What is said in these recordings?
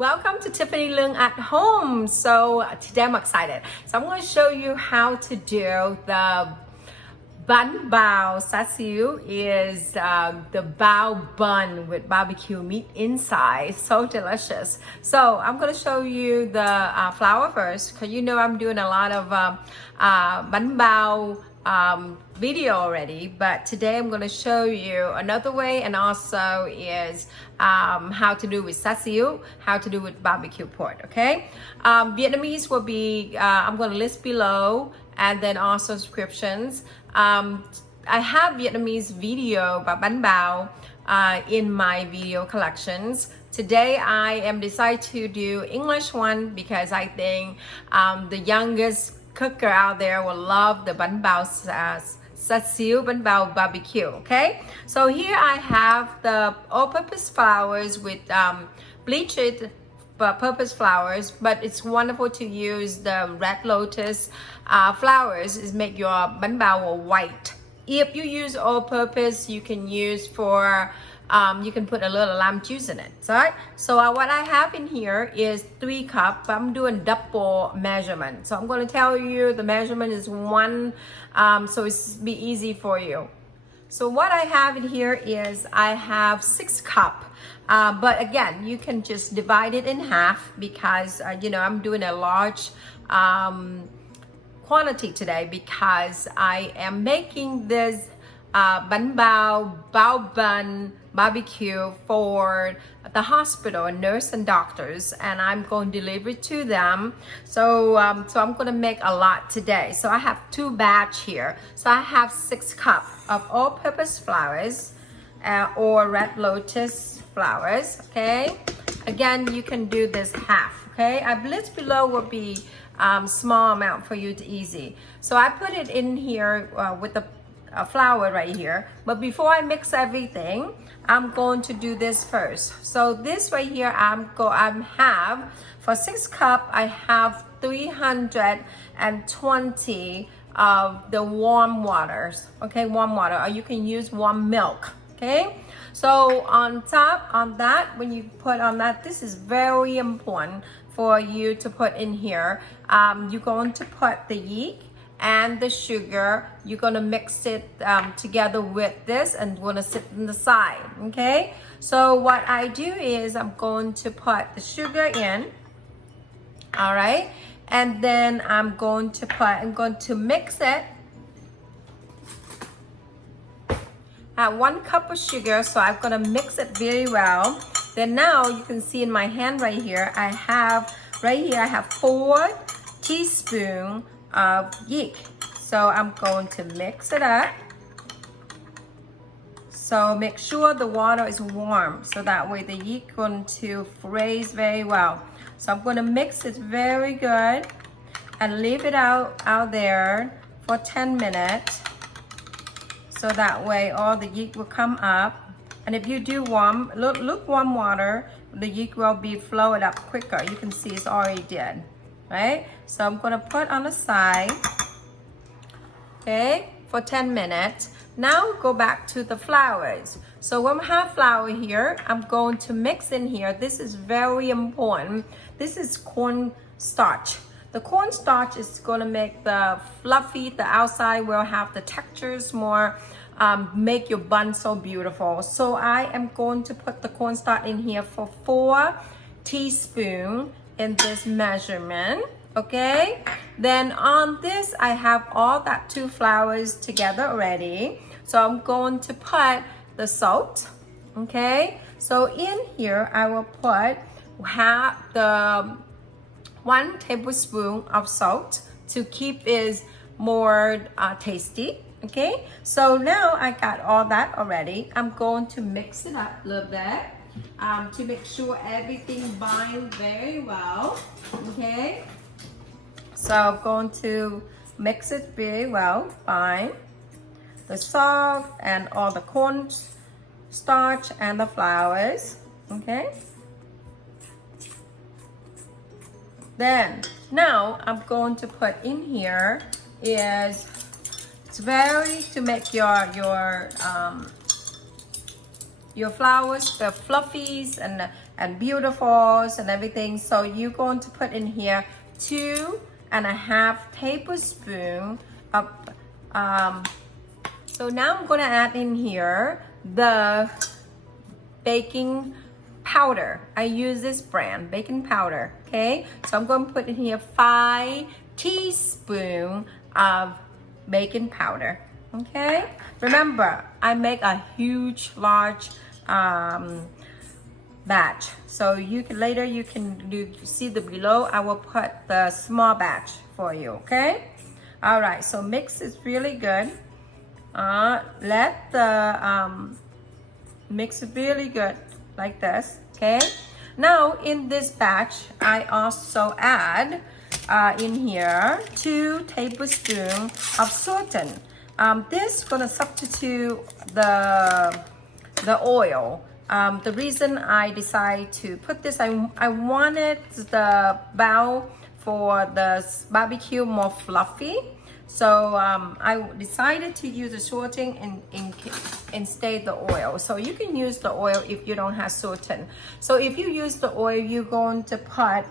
Welcome to Tiffany Leung at home. So today I'm excited. So I'm going to show you how to do the Bánh Bao Xá is the bao bun with barbecue meat inside. So delicious. So I'm going to show you the flour first, because you know I'm doing a lot of Bánh Bao video already, but today I'm going to show you another way, and also is how to do with xá xíu, how to do with barbecue pork. Okay, Vietnamese will be I'm going to list below, and then also descriptions. I have Vietnamese video about bánh bao in my video collections. Today I am decided to do English one because I think the youngest cooker out there will love the bánh bao xá xíu, bánh bao barbecue. Okay, so here I have the all-purpose flours with bleached purpose flours, but it's wonderful to use the red lotus flours is make your bánh bao white. If you use all-purpose, you can use for you can put a little lime juice in it. Right? So what I have in here is 3 cups. I'm doing double measurement. So I'm going to tell you the measurement is 1, so it's be easy for you. So what I have in here is I have 6 cups. But again, you can just divide it in half because you know I'm doing a large quantity today because I am making this bánh bao bao bun barbecue for the hospital nurse and doctors, and I'm going to deliver it to them. So I'm going to make a lot today. So I have 2 batch here. So I have 6 cups of all-purpose flours or red lotus flours. Okay, again you can do this half. Okay, I've listed below will be small amount for you to easy. So I put it in here with the flour right here, but before I mix everything, I'm going to do this first. So this right here, I have for 6 cups, I have 320 of the warm waters. Okay, warm water, or you can use warm milk. Okay, so on top on that, when you put on that, this is very important for you to put in here. You're going to put the yeast and the sugar. You're going to mix it together with this, and going to sit on the side. Okay, so what I do is I'm going to put the sugar in. All right, and then I'm going to mix it at 1 cup of sugar. So I'm going to mix it very well. Then now you can see in my hand right here, I have 4 teaspoons of yeast. So I'm going to mix it up. So make sure the water is warm, so that way the yeast is going to freeze very well. So I'm going to mix it very good and leave it out there for 10 minutes. So that way all the yeast will come up. And if you do lukewarm water, the yeast will be flowed up quicker. You can see it's already did. Right? So I'm going to put on the side, okay, for 10 minutes. Now go back to the flours. So when we have flour here, I'm going to mix in here. This is very important. This is corn starch. The corn starch is going to make the fluffy, the outside will have the textures more, make your bun so beautiful. So I am going to put the corn starch in here for 4 teaspoons in this measurement. Okay, then on this I have all that 2 flours together already. So I'm going to put the salt. Okay, so in here I will put the 1 tablespoon of salt to keep it more tasty. Okay, so now I got all that already. I'm going to mix it up a little bit to make sure everything binds very well. Okay, so I'm going to mix it very well. Fine, the salt and all the corn starch and the flours. Okay, then now I'm going to put in here is to make your flowers, the fluffies, and beautiful and everything. So you're going to put in here 2.5 tablespoons of so now I'm going to add in here the baking powder. I use this brand, baking powder. Okay, so I'm going to put in here 5 teaspoons of baking powder. Okay, remember I make a huge, large batch, so you can later you see the below. I will put the small batch for you. Okay, all right. So mix is really good. Let the mix really good like this. Okay, now in this batch I also add in here 2 tablespoons of shortening. This is gonna substitute the oil. The reason I decide to put this, I wanted the bao for the barbecue more fluffy. So I decided to use the shortening instead the oil. So you can use the oil if you don't have shortening. So if you use the oil, you're going to put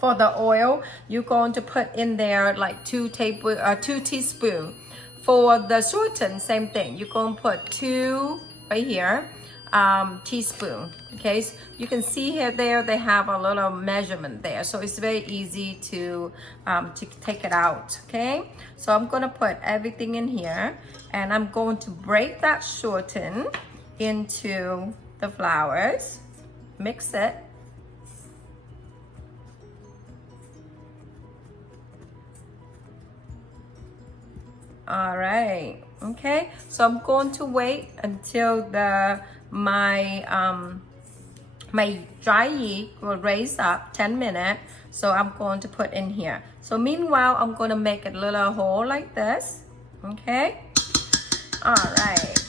for the oil, you're going to put in there like 2 teaspoons. For the shortening, same thing. You're going to put 2 right here. Teaspoon. Okay, so you can see here there they have a little measurement there, so it's very easy to take it out. Okay, so I'm gonna put everything in here and I'm going to break that shorten into the flours, mix it. All right, okay, so I'm going to wait until my dry yeast will raise up 10 minutes. So I'm going to put in here. So meanwhile, I'm going to make a little hole like this. Okay. All right.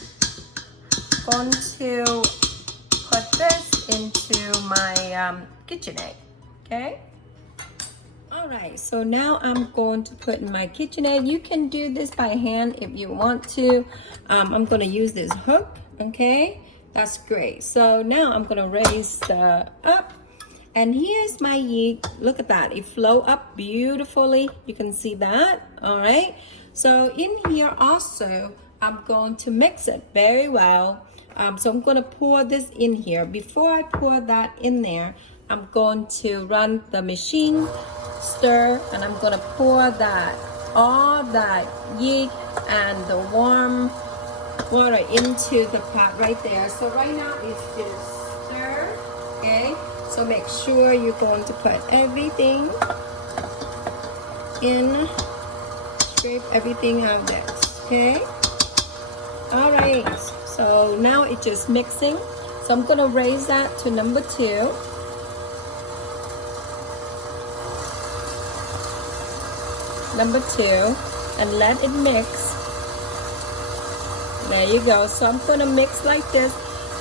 Going to put this into my KitchenAid. Okay. All right, so now I'm going to put in my KitchenAid. You can do this by hand if you want to. I'm going to use this hook. Okay, that's great. So now I'm going to raise up, and here's my yeast. Look at that, it flow up beautifully. You can see that. All right, so in here also I'm going to mix it very well. So I'm going to pour this in here. Before I pour that in there, I'm going to run the machine, stir, and I'm going to pour that, all that yeast and the warm water into the pot right there. So right now it's just stir. Okay, so make sure you're going to put everything in, scrape everything out there. Okay, all right, so now it's just mixing. So I'm going to raise that to number 2. Number 2, and let it mix. There you go. So I'm going to mix like this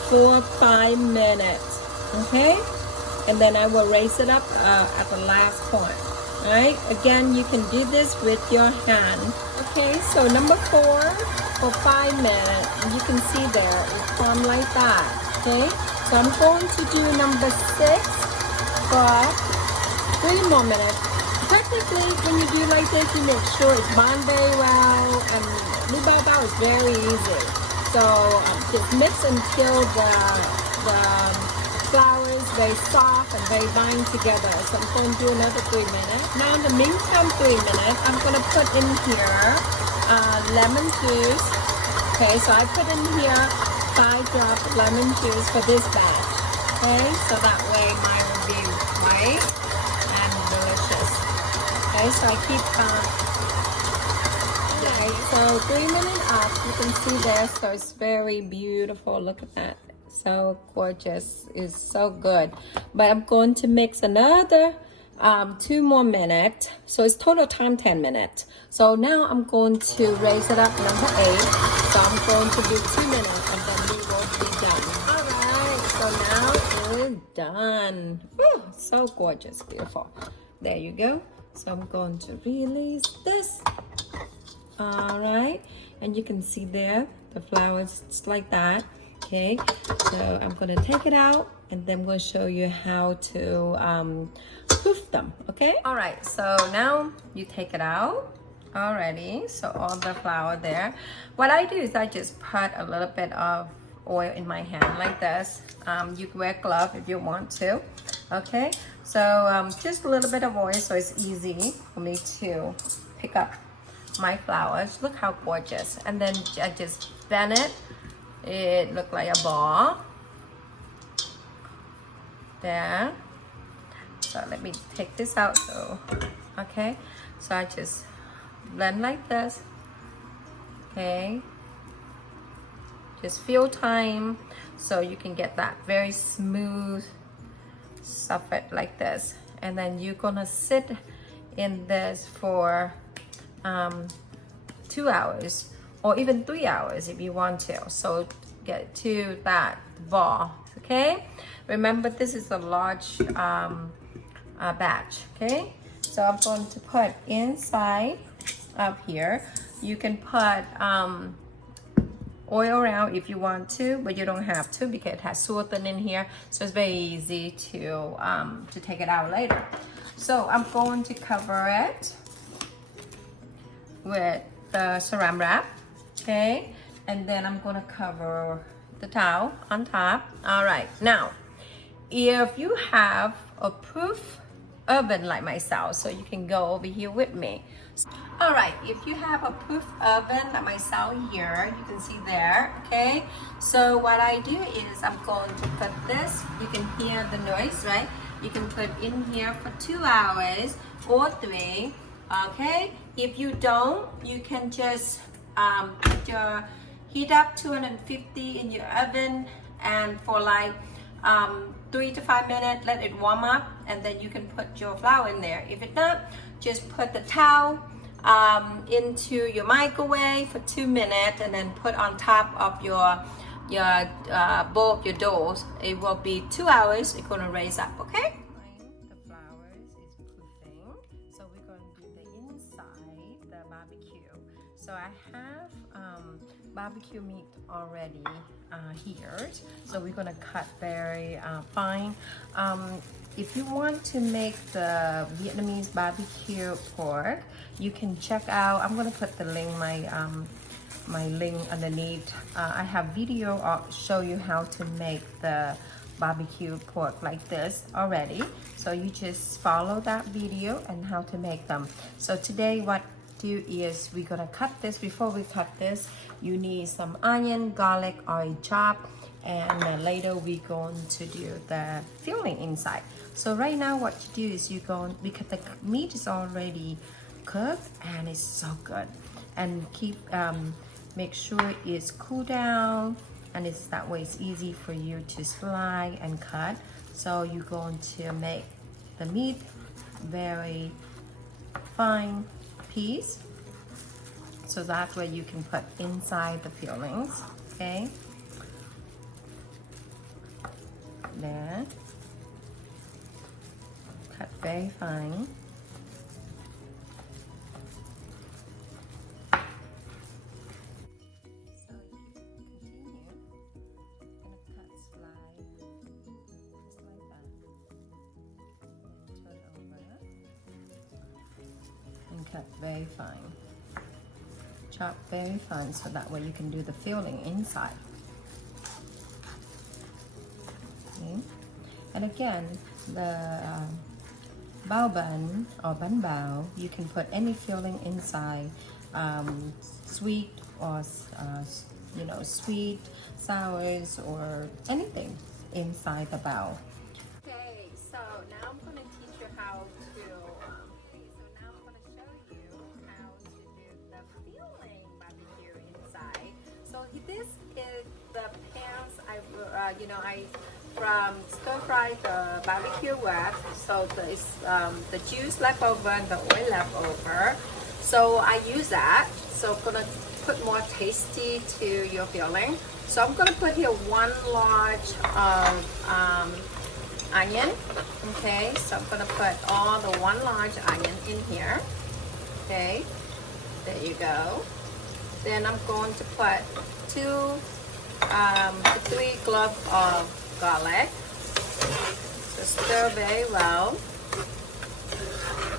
for 5 minutes. Okay, and then I will raise it up at the last point. All right, again, you can do this with your hand. Okay, so number 4 for 5 minutes, and you can see there it formed like that. Okay, so I'm going to do number 6 for 3 more minutes. Technically, when you do like this, you make sure it's bond very well, and bao bao is very easy. So just mix until the flour is very soft and very bind together. So I'm going to do another 3 minutes. Now in the meantime, 3 minutes, I'm going to put in here lemon juice. Okay, so I put in here 5 drops of lemon juice for this batch. Okay, so that way mine will be white and delicious. Okay, so I keep alright, so 3 minutes up, you can see there, so it's very beautiful. Look at that, so gorgeous, it's so good. But I'm going to mix another 2 more minutes, so it's total time 10 minutes. So now I'm going to raise it up number 8. So I'm going to do 2 minutes and then we will be done. Alright, so now it's done. Woo, so gorgeous, beautiful. There you go. So I'm going to release this. All right, and you can see there the flour is just like that. Okay, so I'm going to take it out and then I'm going to show you how to proof them, okay? All right, so now you take it out already. So all the flour there. What I do is I just put a little bit of oil in my hand like this. You can wear gloves if you want to, okay? So just a little bit of oil so it's easy for me to pick up my flowers. Look how gorgeous. And then I just bend it. It looked like a ball. There. So let me take this out. So, okay. So I just blend like this. Okay. Just feel time so you can get that very smooth stuff it like this. And then you're gonna sit in this for 2 hours or even 3 hours if you want to. So get to that ball, okay? Remember, this is a large batch, okay? So I'm going to put inside of here. You can put oil around if you want to, but you don't have to because it has shortening in here, so it's very easy to take it out later. So I'm going to cover it with the saran wrap, okay, and then I'm going to cover the towel on top. All right, now if you have a proof oven like myself, so you can go over here with me. All right, if you have a proof oven like myself here, you can see there, okay? So what I do is I'm going to put this, you can hear the noise, right? You can put in here for 2 hours or 3, okay? If you don't, you can just put your heat up 250 in your oven and for like 3 to 5 minutes, let it warm up, and then you can put your flour in there. If it's not, just put the towel into your microwave for 2 minutes and then put on top of your bowl, your dough. It will be 2 hours. It's gonna raise up, okay? The flowers is proofing, so we're going to do the inside, the barbecue. So I have barbecue meat already here, so we're gonna cut very fine. If you want to make the Vietnamese barbecue pork, you can check out. I'm gonna put the link, my link underneath. I have video show you how to make the barbecue pork like this already. So you just follow that video and how to make them. So today what do is we're gonna cut this. Before we cut this, you need some onion, garlic, or chop, and later we're going to do the filling inside. So right now what you do is you go, because the meat is already cooked and it's so good, and keep make sure it's cool down, and it's that way it's easy for you to slice and cut. So you're going to make the meat very fine piece, so that way you can put inside the fillings, okay? There, cut very fine. So you continue, gonna cut slide just like that, and turn over, and cut very fine. Chop very fine, so that way you can do the filling inside. Okay. And again, the bao bun or bánh bao, you can put any filling inside, sweet or you know, sweet, sours, or anything inside the bao. Okay, so now I'm going to teach you how to. So now I'm going to show you how to do the filling barbecue inside. So this is the pans I from stir fry the barbecue with. So there's the juice left over and the oil left over. So I use that. So I'm gonna put more tasty to your filling. So I'm gonna put here 1 large onion. Okay, so I'm gonna put all the 1 large onion in here. Okay, there you go. Then I'm going to put 2 to 3 cloves of garlic. stir very well.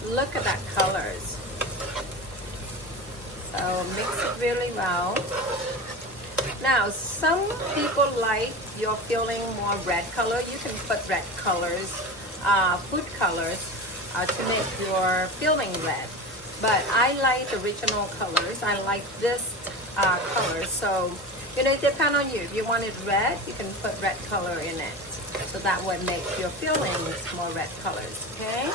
Look at that colors. So mix it really well. Now, some people like your filling more red color. You can put red colors, food colors, to make your filling red. But I like the original colors. I like this color. So, you know, it depends on you. If you want it red, you can put red color in it. So that would make your fillings more red colors, okay?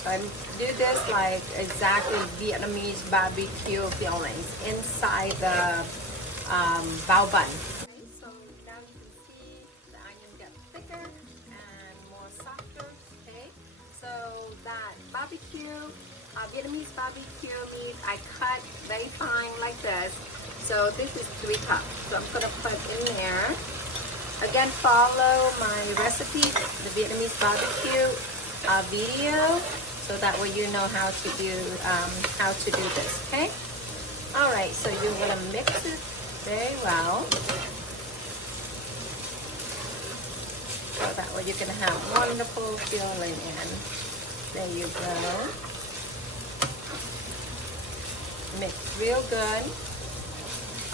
So I do this like exactly Vietnamese barbecue fillings inside the bao bun. Okay, so now you can see the onion get thicker and more softer, okay? So that barbecue, Vietnamese barbecue meat, I cut very fine like this. So this is 3 cups. So I'm gonna put in there. Again, follow my recipe, the Vietnamese barbecue video, so that way you know how to do this, okay? All right, so you're gonna mix it very well, so that way you can have wonderful filling in. There you go. Mix real good.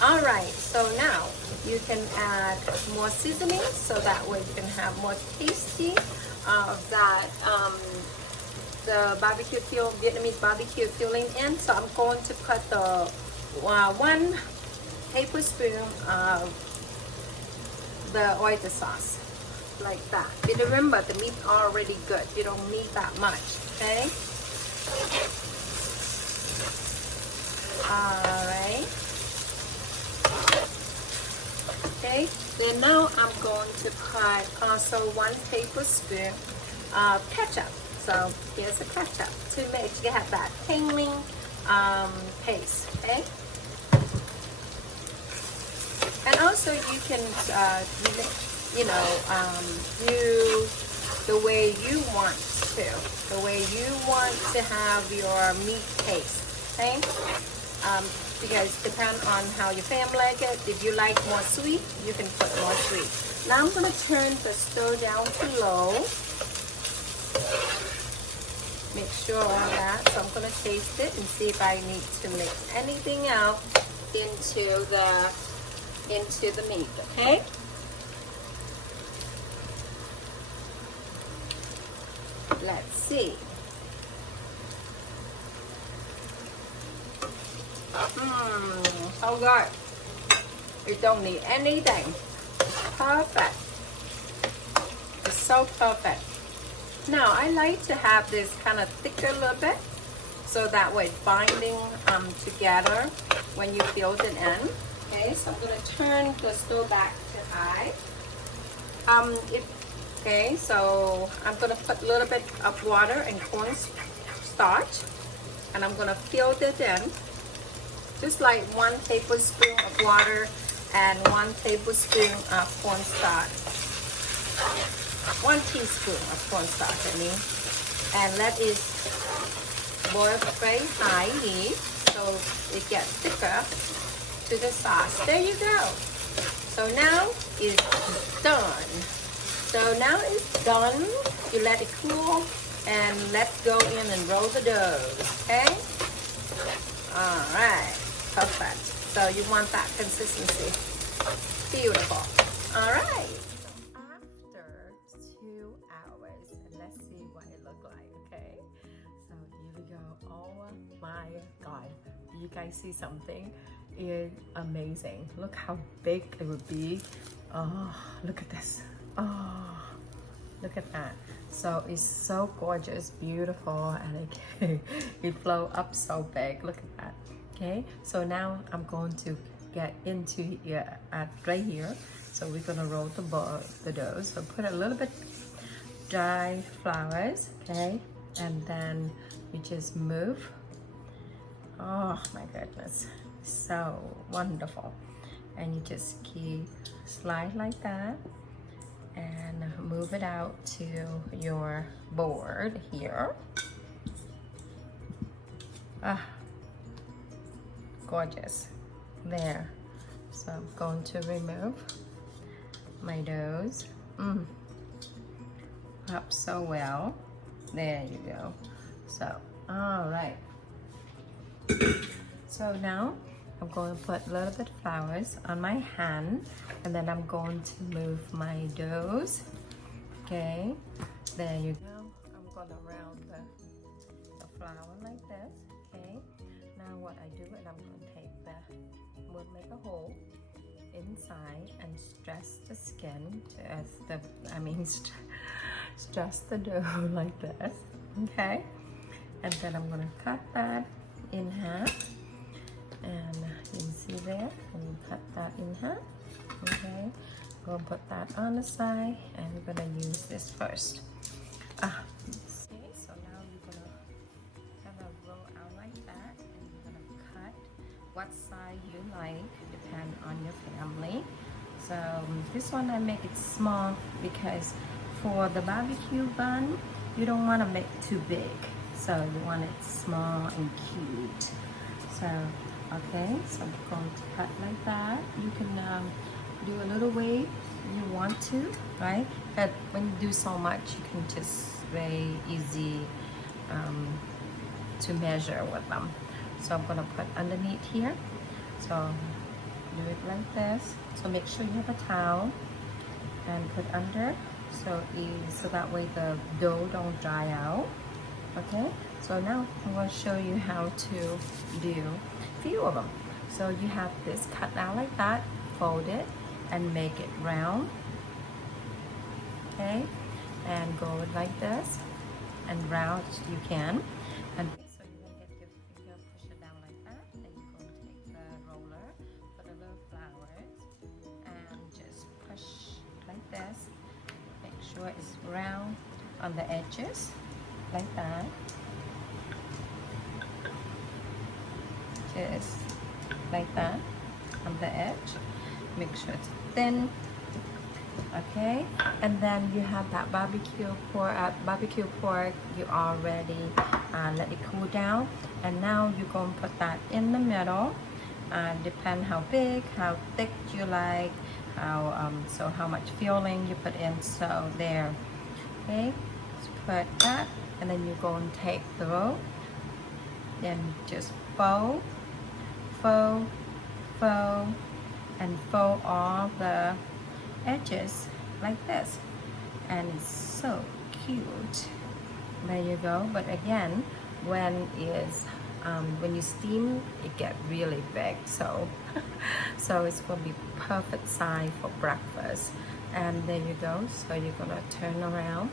All right, so now you can add more seasoning, so that way you can have more tasty of that the barbecue Vietnamese barbecue filling in. So I'm going to put the 1 tablespoon of the oyster sauce, like that. But remember, the meat already good. You don't need that much, okay? All right. Okay, then now I'm going to put also 1 tablespoon of ketchup. So here's the ketchup to make you have that tingling paste, okay? And also you can, you know, do the way you want to have your meat taste, okay? Because depend on how your family like it. If you like more sweet, you can put more sweet. Now I'm gonna turn the stove down to low. Make sure on that. So I'm gonna taste it and see if I need to mix anything else into the meat, okay? Let's see. So good. You don't need anything. Perfect. It's so perfect. Now I like to have this kind of thicker a little bit, so that way binding together when you fill it in. Okay, so I'm gonna turn the stove back to high. Okay, so I'm gonna put a little bit of water and cornstarch, and I'm gonna fill it in. Just like 1 tablespoon of water and 1 tablespoon of cornstarch. 1 teaspoon of cornstarch, I mean. And let it boil very high heat so it gets thicker to the sauce. There you go. So now it's done. So now it's done. You let it cool and let's go in and roll the dough, okay? All right. Perfect. So you want that consistency. Beautiful. All right. After 2 hours, let's see what it looked like, okay? So here we go. Oh my God. Do you guys see something? It's amazing. Look how big it would be. Oh, look at this. Oh, look at that. So it's so gorgeous, beautiful, and it flow up so big. Look at that. Okay, so now I'm going to get into right here. So we're gonna roll the dough. So put a little bit dry flours, okay, and then you just move. Oh my goodness, so wonderful. And you just keep slide like that and move it out to your board here. Gorgeous. There. So I'm going to remove my doughs. up so well. There you go. So, all right. So now I'm going to put a little bit of flowers on my hand, and then I'm going to move my doughs. Okay, there you go. I'm gonna round the flour like this. Okay, now what I do is I'm gonna take we'll make a hole inside and stress the skin stress the dough like this. Okay, and then I'm gonna cut that in half, and you can see there, and cut that in half. Okay, go and put that on the side, and we're gonna use this first. Okay, so now you're gonna kind of roll out like that, and you're gonna cut what side you like, depend on your family. So this one I make it small because for the barbecue bun, you don't want to make too big, so you want it small and cute. So okay, so I'm going to cut like that. You can do a little way you want to, right? But when you do so much, you can just very easy to measure with them. So I'm gonna put underneath here. So do it like this. So make sure you have a towel and put under, so that way the dough don't dry out. Okay, so now I'm going to show you how to do a few of them. So you have this cut out like that, fold it and make it round. Okay, and go like this and round as you can. And so you're going to get your finger, push it down like that, and you're going to take the roller, put a little flowers, and just push like this. Make sure it's round on the edges, like that. Just like that on the edge. Make sure it's thin. Okay, and then you have that barbecue pork. You already let it cool down, and now you're going to put that in the middle. Depend how big, how thick you like, how much filling you put in. So there. Okay, so put that, and then you're going to take the roll, then just fold, and fold all the edges like this, and it's so cute. There you go. But again, when you steam, it get really big, so so it's going to be perfect size for breakfast. And there you go. So you're gonna turn around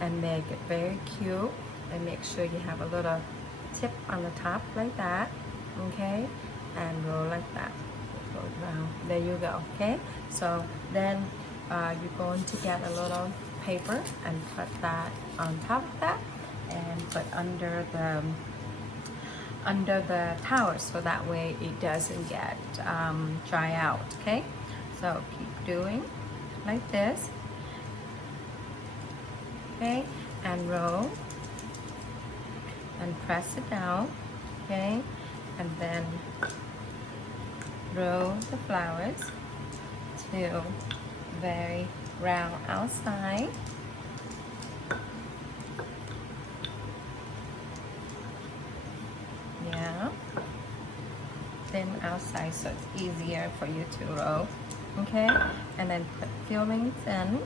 and make it very cute, and make sure you have a little tip on the top like that. Okay, and roll like that. Go down. There you go. Okay, so then you're going to get a little paper and put that on top of that, and put under the towel, so that way it doesn't get dry out. Okay, so keep doing like this. Okay, and roll and press it down. Okay, and then roll the flowers to very round outside. Yeah, thin outside, so it's easier for you to roll. Okay, and then put fillings in.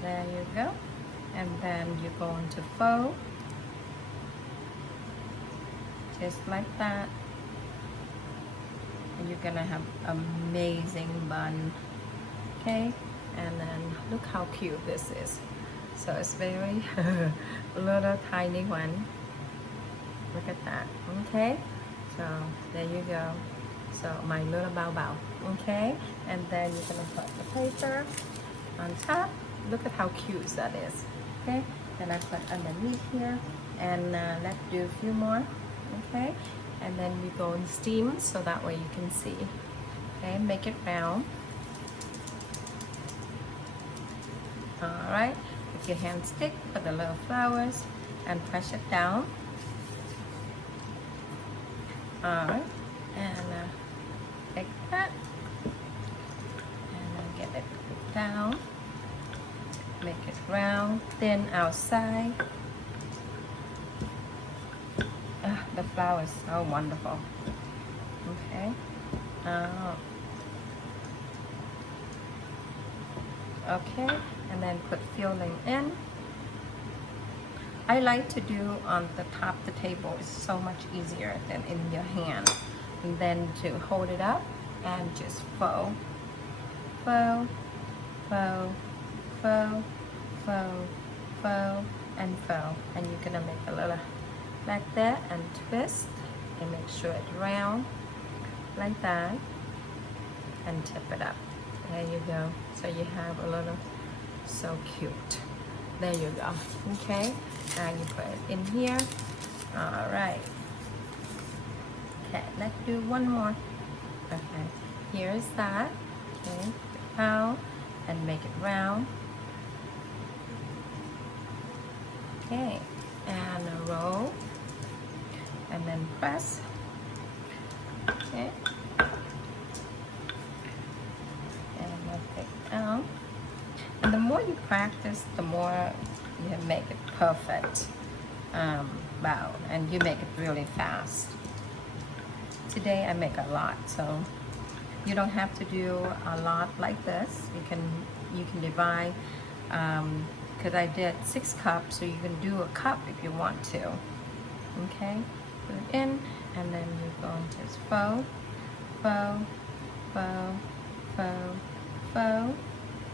There you go. And then you're going to fold just like that, and you're gonna have amazing bun. Okay, and then look how cute this is. So it's very little tiny one. Look at that. Okay, so there you go. So my little bao bao. Okay, and then you're gonna put the paper on top. Look at how cute that is. Okay, then I put underneath here, and let's do a few more. Okay, and then we go and steam, so that way you can see. Okay, make it round. All right, if your hand stick, put the little flowers and press it down. All right, and take that and get it down, make it round, thin outside. The flour is so wonderful. Okay. Okay, and then put filling in. I like to do on the top of the table. It's so much easier than in your hand. And then to hold it up and just fold, fold, fold, fold, fold, fold, and fold. And you're gonna make a little like that and twist and make sure it's round like that and tip it up. There you go. So you have a little, so cute. There you go. Okay, and you put it in here. All right. Okay, let's do one more. Okay, here's that. Okay, out and make it round. Okay, and a roll, and then press. Okay, and let it out. And the more you practice, the more you make it perfect bao, and you make it really fast. Today I make a lot, so you don't have to do a lot like this. You can divide, because I did 6 cups, so you can do a cup if you want to. Okay, put it in, and then you're going to fold, fold, fold, fold, fold,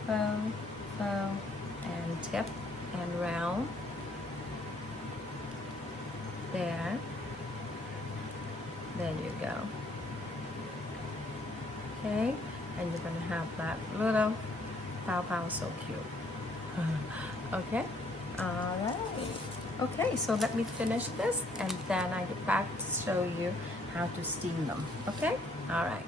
fold, fold, and tip and round. There you go. Okay, and you're gonna have that little bao bao, so cute. Okay, all right. Okay, so let me finish this, and then I get back to show you how to steam them. Okay, all right.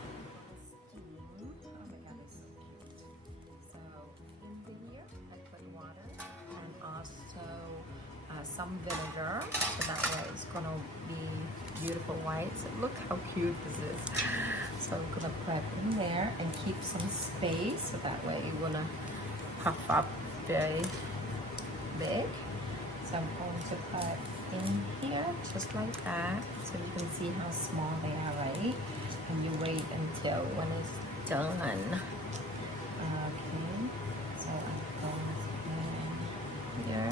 Some vinegar, so that way it's gonna be beautiful white. So look how cute this is. So I'm gonna put in there and keep some space, so that way it wanna puff up very big. So I'm going to put in here just like that, so you can see how small they are, right? And you wait until when it's done. Okay, so I'm going to put in here.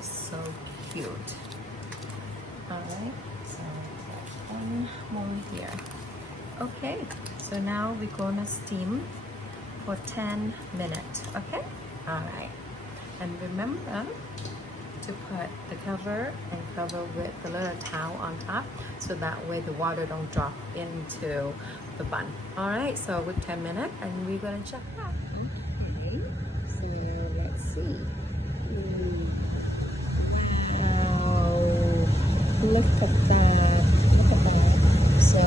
So cute. Alright, so one more here. Okay, so now we're gonna steam for 10 minutes. Okay, alright, and remember to put the cover and cover with the little towel on top, so that way the water don't drop into the bun. Alright, so with 10 minutes, and we're gonna check that. Okay, so let's see. Wow, look at that, so